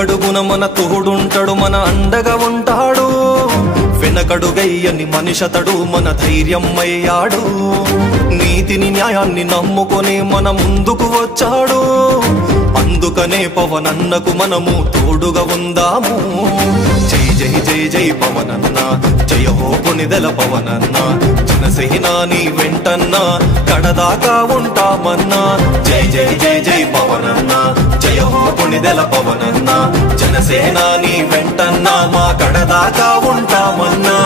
అడుగడుగున మన తోడుంటాడు, మన అండగా ఉంటాడు. వెనకడుగయ్యని మనిషతడు మన ధైర్యం అయ్యాడు. నీతిని న్యాయాన్ని నమ్ముకొని మన ముందుకు వచ్చాడు. అందుకనే పవనన్నకు మనము తోడుగా ఉందాము. జై జై జై జై పవనన్న, జయ హో పునిదెల పవనన్న. జనసేన నీ వెంటన్న కడదాకా ఉంటామన్నా. జై జై జై జై పవనన్న, జయ హో పునిదెల పవనన్న. జనసేన నీ వెంటన్న మా కడదాకా ఉంటామన్నా.